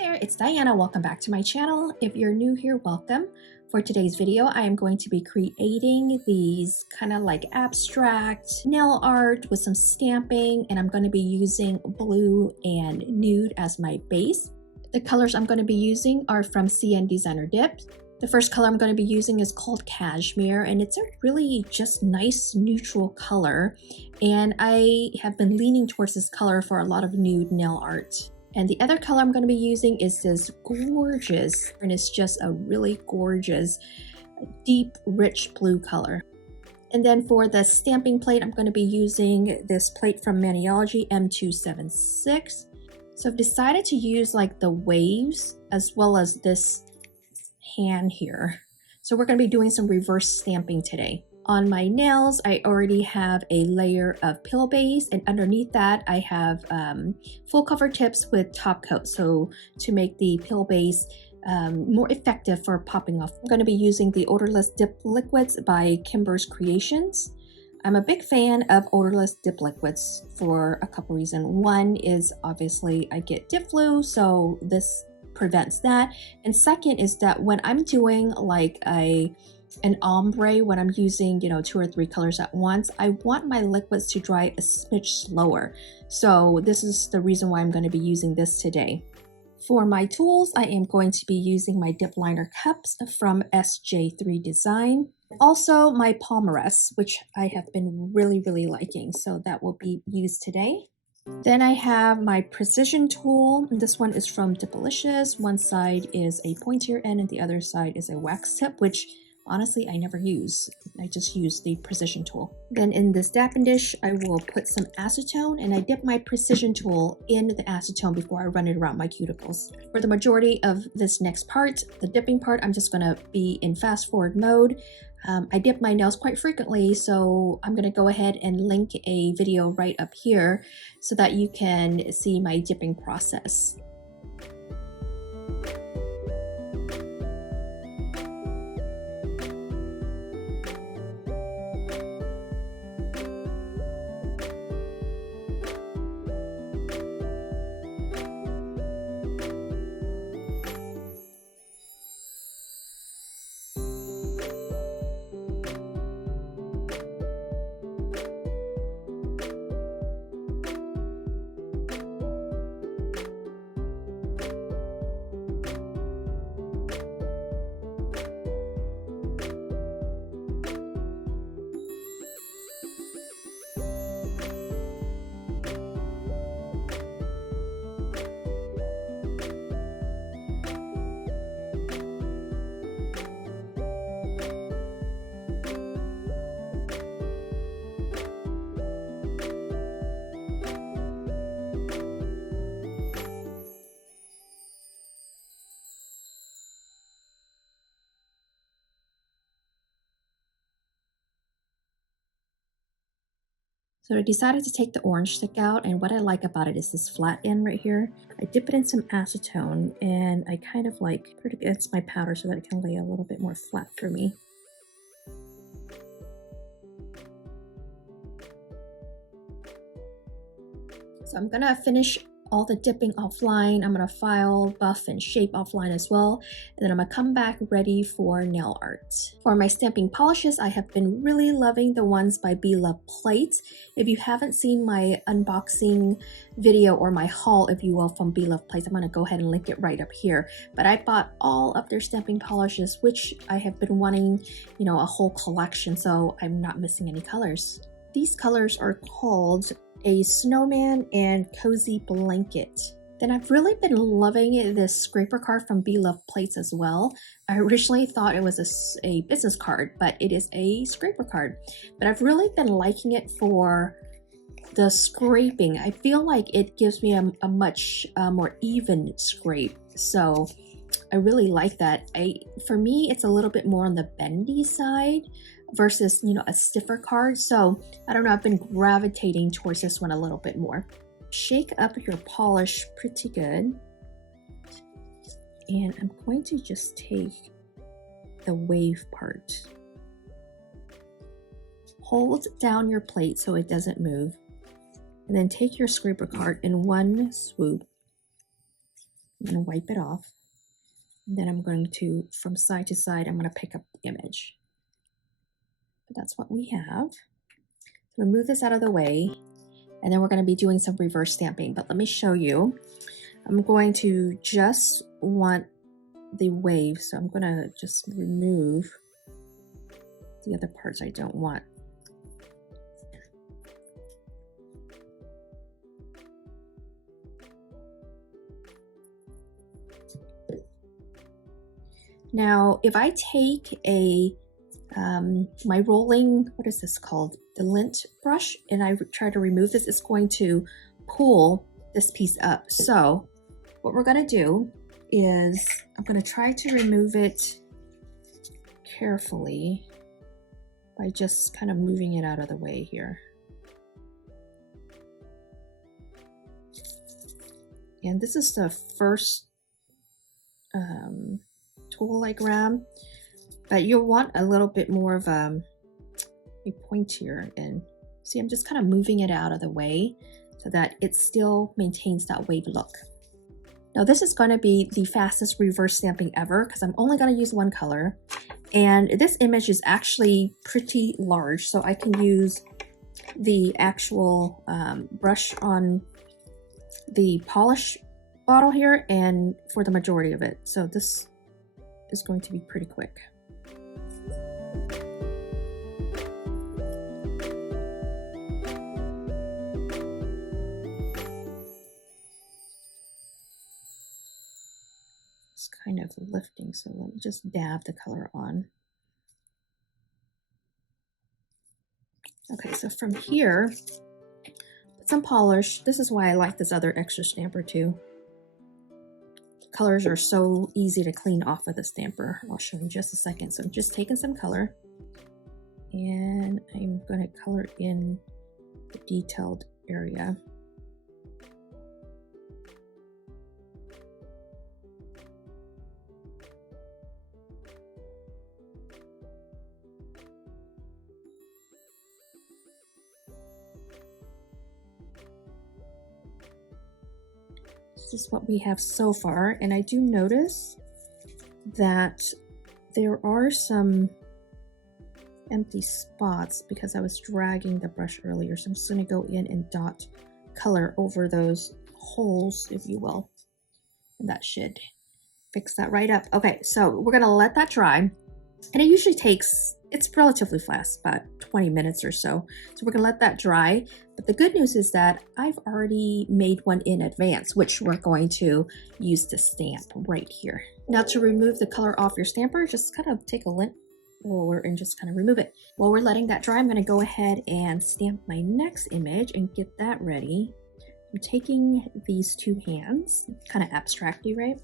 there, it's Diana. Welcome back to my channel. If you're new here, welcome. For today's video, I am going to be creating these kind of like abstract nail art with some stamping, and I'm going to be using blue and nude as my base. The colors I'm going to be using are from 𝓤𝓸𝓵𝓸𝓵. The first color I'm going to be using is called Cashmere, and it's a really just nice neutral color, and I have been leaning towards this color for a lot of nude nail art. And the other color I'm going to be using is this gorgeous, and it's just a really gorgeous, deep, rich blue color. And then for the stamping plate, I'm going to be using this plate from Maniology M276. So I've decided to use like the waves as well as this hand here. So we're going to be doing some reverse stamping today. On my nails, I already have a layer of pill base, and underneath that I have full cover tips with top coat, so to make the pill base more effective for popping off. I'm going to be using the Odorless Dip liquids by Kimberz Kreations. I'm a big fan of Odorless Dip liquids for a couple reasons. One is obviously I get dip flu, so this prevents that. And second is that when I'm doing like an ombre, when I'm using, 2 or 3 colors at once, I want my liquids to dry a smidge slower. So this is the reason why I'm going to be using this today. For my tools, I am going to be using my dip liner cups from SJ3 Design. Also my palmarès, which I have been really liking, so that will be used today. Then I have my precision tool. This one is from DIPALICIOUS. One side is a pointier end and the other side is a wax tip, which honestly I never use. I just use the precision tool. Then in this dapping dish, I will put some acetone, and I dip my precision tool in the acetone before I run it around my cuticles. For the majority of this next part, the dipping part, I'm just gonna be in fast forward mode. I dip my nails quite frequently, so I'm gonna go ahead and link a video right up here so that you can see my dipping process. So I decided to take the orange stick out, and what I like about it is this flat end right here. I dip it in some acetone, and I kind of like put it against my powder so that it can lay a little bit more flat for me. So I'm gonna finish all the dipping offline. I'm gonna file, buff, and shape offline as well. And then I'm gonna come back ready for nail art. For my stamping polishes, I have been really loving the ones by b.loves. If you haven't seen my unboxing video, or my haul, if you will, from b.loves, I'm gonna go ahead and link it right up here. But I bought all of their stamping polishes, which I have been wanting, a whole collection, so I'm not missing any colors. These colors are called a Snowman and Cozy Blanket. Then I've really been loving this scraper card from b.loves as well. I originally thought it was a business card, but it is a scraper card. But I've really been liking it for the scraping. I feel like it gives me a much more even scrape. So I really like that. For me, it's a little bit more on the bendy side versus, a stiffer card. So I don't know, I've been gravitating towards this one a little bit more. Shake up your polish pretty good. And I'm going to just take the wave part. Hold down your plate so it doesn't move. And then take your scraper card in one swoop I'm going to wipe it off. And then I'm going to, from side to side, I'm going to pick up the image. That's what we have. So move this out of the way, and then we're going to be doing some reverse stamping. But let me show you. I'm going to just want the wave, so I'm going to just remove the other parts I don't want. Now, if I take a my rolling, what is this called? The lint brush, and I try to remove this, it's going to pull this piece up. So what we're going to do is I'm going to try to remove it carefully by just kind of moving it out of the way here. And this is the first tool like ram, but you'll want a little bit more of a pointier. And see, I'm just kind of moving it out of the way so that it still maintains that wave look. Now this is going to be the fastest reverse stamping ever because I'm only going to use one color, and this image is actually pretty large, so I can use the actual brush on the polish bottle here and for the majority of it. So this is going to be pretty quick. It's kind of lifting, so let me just dab the color on. Okay, so from here, put some polish. This is why I like this other extra stamper too. Colors are so easy to clean off of the stamper. I'll show you in just a second. So I'm just taking some color and I'm going to color in the detailed area. This is what we have so far, and I do notice that there are some empty spots because I was dragging the brush earlier, so I'm just going to go in and dot color over those holes, if you will, and that should fix that right up. Okay, so we're going to let that dry, and it usually takes, it's relatively fast, about 20 minutes or so. So we're gonna let that dry. But the good news is that I've already made one in advance, which we're going to use to stamp right here. Now to remove the color off your stamper, just kind of take a lint roller and just kind of remove it. While we're letting that dry, I'm gonna go ahead and stamp my next image and get that ready. I'm taking these two hands, kind of abstracty, right?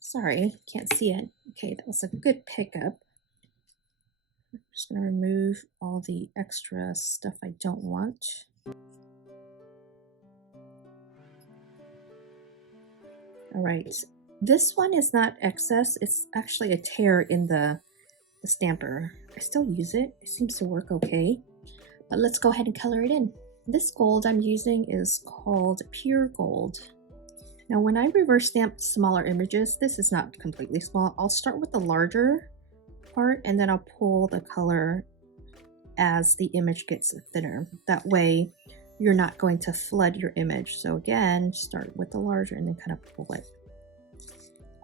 Sorry, can't see it. Okay, that was a good pickup. I'm just going to remove all the extra stuff I don't want. All right, this one is not excess. It's actually a tear in the stamper. I still use it. It seems to work okay. But let's go ahead and color it in. This gold I'm using is called Pure Gold. Now, when I reverse stamp smaller images, this is not completely small. I'll start with the larger part and then I'll pull the color as the image gets thinner. That way, you're not going to flood your image. So again, start with the larger and then kind of pull it.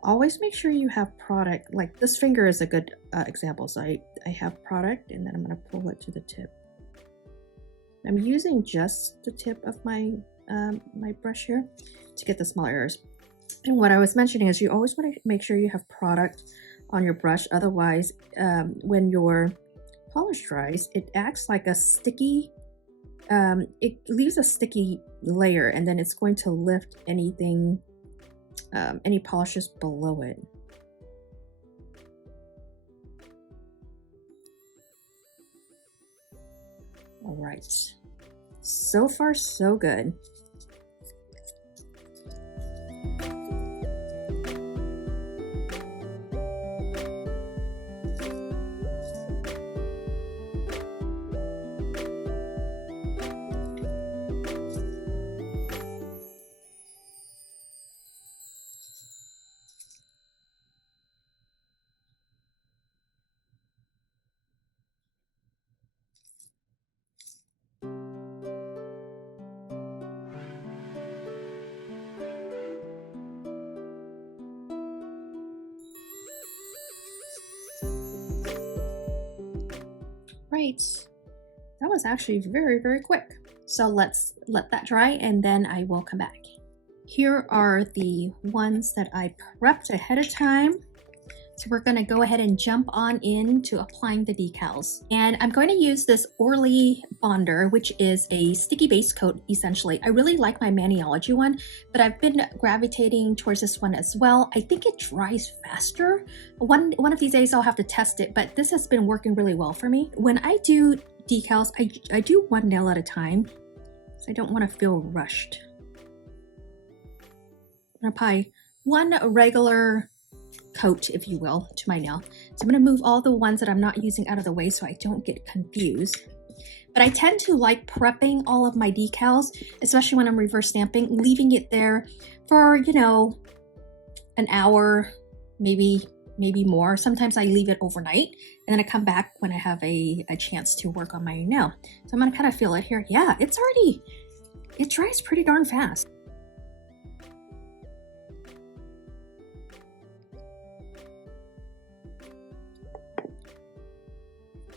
Always make sure you have product, like this finger is a good example. So I have product and then I'm going to pull it to the tip. I'm using just the tip of my my brush here to get the smaller errors. And what I was mentioning is you always want to make sure you have product on your brush. Otherwise, when your polish dries, it acts like a sticky, it leaves a sticky layer, and then it's going to lift anything, any polishes below it. All right, so far so good. right. That was actually very, very quick. So let's let that dry and then I will come back. Here are the ones that I prepped ahead of time. So we're going to go ahead and jump on into applying the decals. And I'm going to use this Orly bonder, which is a sticky base coat essentially. I really like my Maniology one, but I've been gravitating towards this one as well. I think it dries faster. One of these days I'll have to test it, but this has been working really well for me. When I do decals, I do one nail at a time, so I don't want to feel rushed. I'm going to apply one regular coat, if you will, to my nail. So I'm going to move all the ones that I'm not using out of the way so I don't get confused. But I tend to like prepping all of my decals, especially when I'm reverse stamping, leaving it there for, you know, an hour, maybe more. Sometimes I leave it overnight and then I come back when I have a chance to work on my nail. So I'm going to kind of feel it here. Yeah, it dries pretty darn fast.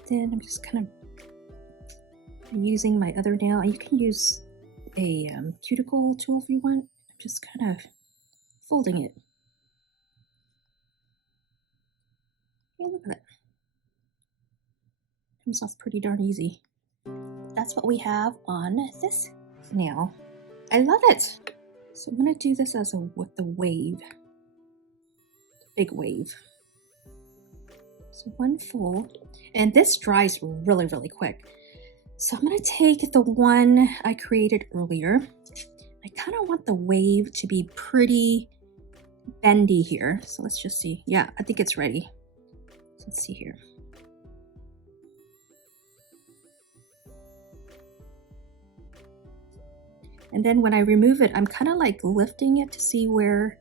Then I'm just kind of using my other nail. You can use a cuticle tool if you want. I'm just kind of folding it. Yeah, look at that. Comes off pretty darn easy. That's what we have on this nail. I love it. So I'm gonna do this as with the wave, big wave. So one fold, and this dries really, really quick. So I'm gonna take the one I created earlier. I kind of want the wave to be pretty bendy here. So let's just see. Yeah, I think it's ready. So let's see here. And then when I remove it, I'm kind of like lifting it to see where,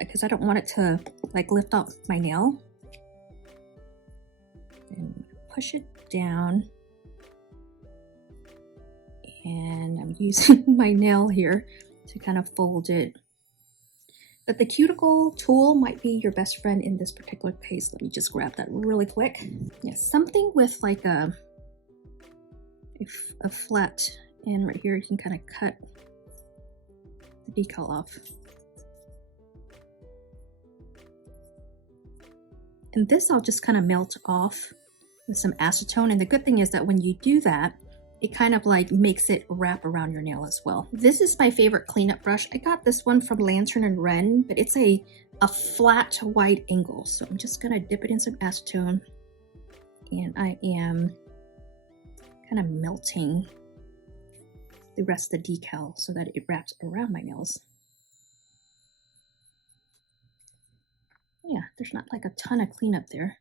because I don't want it to like lift off my nail. And push it down. And I'm using my nail here to kind of fold it. But the cuticle tool might be your best friend in this particular case. Let me just grab that really quick. Yeah, something with like a flat end right here. You can kind of cut the decal off. And this I'll just kind of melt off with some acetone. And the good thing is that when you do that, it kind of like makes it wrap around your nail as well. This is my favorite cleanup brush. I got this one from 𝓤𝓼𝓵, but it's a flat wide angle. So I'm just gonna dip it in some acetone and I am kind of melting the rest of the decal so that it wraps around my nails. Yeah, there's not like a ton of cleanup there.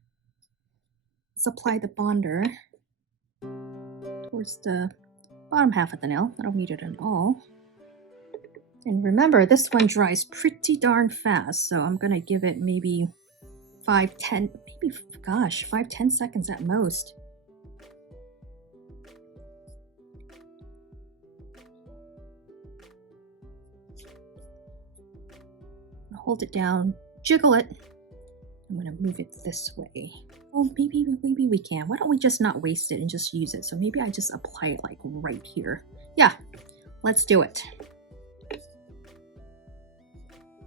Let's apply the bonder towards the bottom half of the nail. I don't need it at all. And remember, this one dries pretty darn fast, so I'm gonna give it maybe 5-10 seconds at most. Hold it down, jiggle it. I'm gonna move it this way. Oh, maybe we can. Why don't we just not waste it and just use it? So maybe I just apply it like right here. Yeah, let's do it.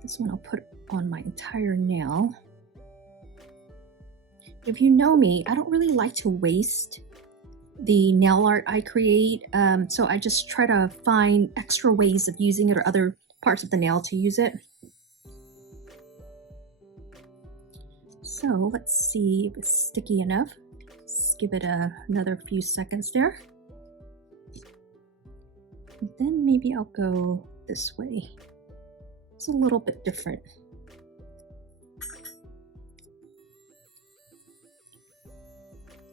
This one I'll put on my entire nail. If you know me, I don't really like to waste the nail art I create. So I just try to find extra ways of using it or other parts of the nail to use it. So let's see if it's sticky enough. Let's give it another few seconds there. And then maybe I'll go this way. It's a little bit different.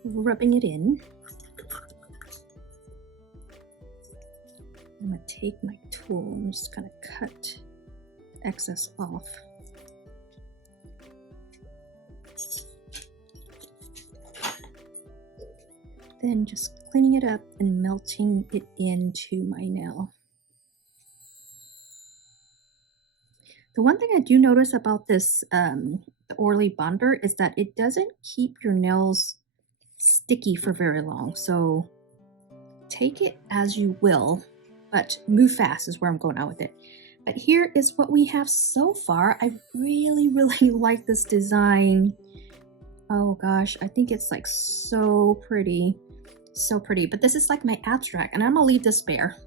Rubbing it in. I'm gonna take my tool and just kind of cut excess off. Then just cleaning it up and melting it into my nail. The one thing I do notice about this the Orly bonder is that it doesn't keep your nails sticky for very long. So take it as you will, but move fast is where I'm going out with it. But here is what we have so far. I really like this design. Oh gosh, I think it's like so pretty. So pretty. But this is like my abstract, and I'm gonna leave this bare.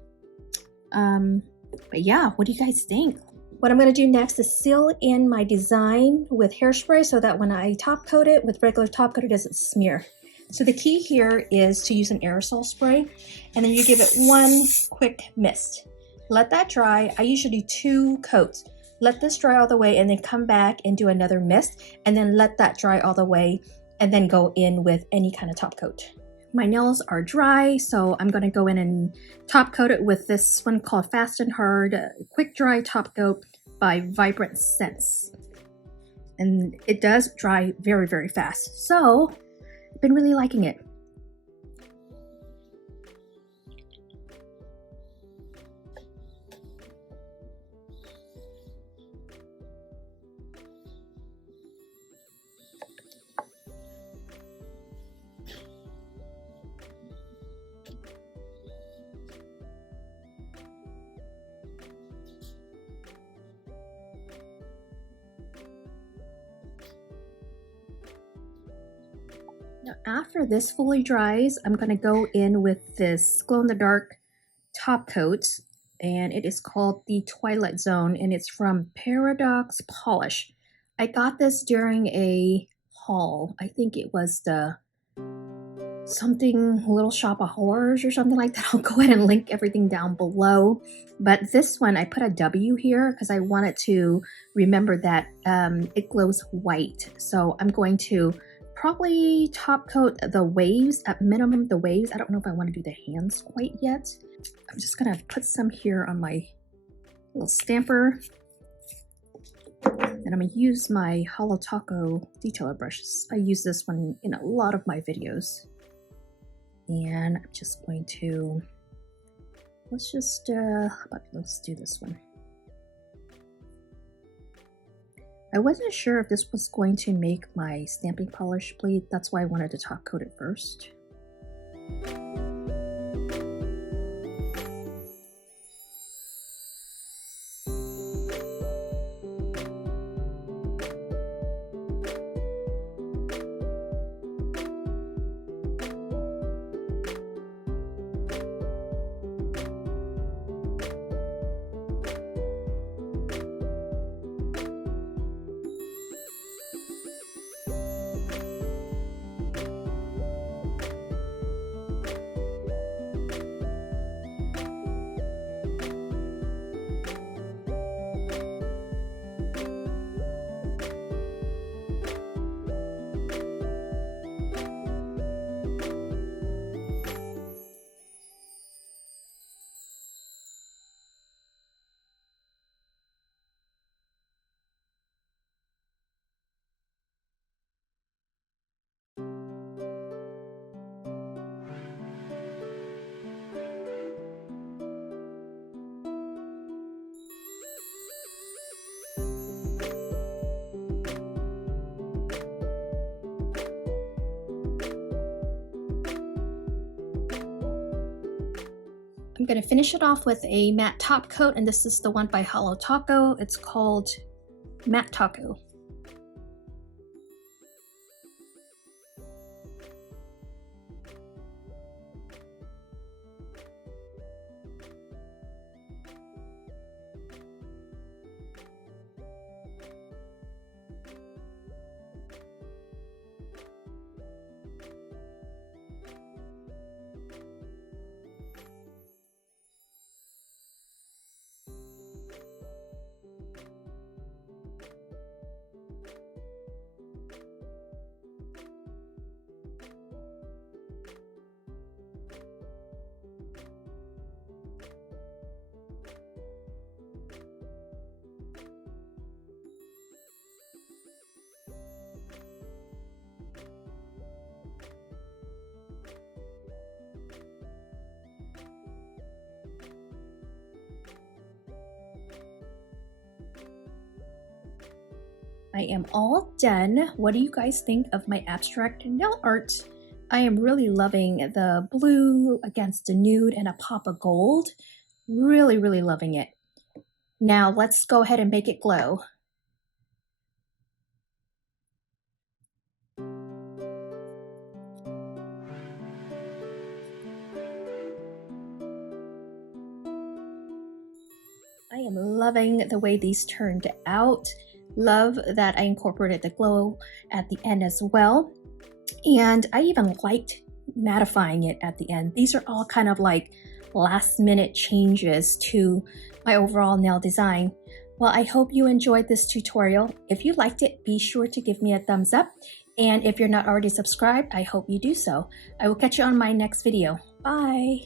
But yeah, what do you guys think? What I'm going to do next is seal in my design with hairspray so that when I top coat it with regular top coat, it doesn't smear. So the key here is to use an aerosol spray, and then you give it one quick mist. Let that dry. I usually do 2 coats. Let this dry all the way and then come back and do another mist, and then let that dry all the way and then go in with any kind of top coat. My nails are dry, so I'm going to go in and top coat it with this one called Fast and Hard Quick Dry Top Coat by Vibrant Scents. And it does dry very fast. So I've been really liking it. Now after this fully dries, I'm going to go in with this glow-in-the-dark top coat, and it is called the Twilight Zone, and it's from Paradox Polish. I got this during a haul. I think it was the something Little Shop of Horrors or something like that. I'll go ahead and link everything down below. But this one, I put a W here because I wanted to remember that it glows white. So I'm going to probably top coat the waves, at minimum the waves. I don't know if I want to do the hands quite yet. I'm just gonna put some here on my little stamper. And I'm gonna use my Holo Taco detailer brushes. I use this one in a lot of my videos. And I'm just going to, let's do this one. I wasn't sure if this was going to make my stamping polish bleed. That's why I wanted to top coat it first. I'm going to finish it off with a matte top coat, and this is the one by Holo Taco. It's called Matte Taco. I am all done. What do you guys think of my abstract nail art? I am really loving the blue against the nude and a pop of gold. Really, really loving it. Now let's go ahead and make it glow. I am loving the way these turned out. Love that I incorporated the glow at the end as well. And I even liked mattifying it at the end. These are all kind of like last minute changes to my overall nail design. Well, I hope you enjoyed this tutorial. If you liked it, be sure to give me a thumbs up. And if you're not already subscribed, I hope you do so. I will catch you on my next video. Bye!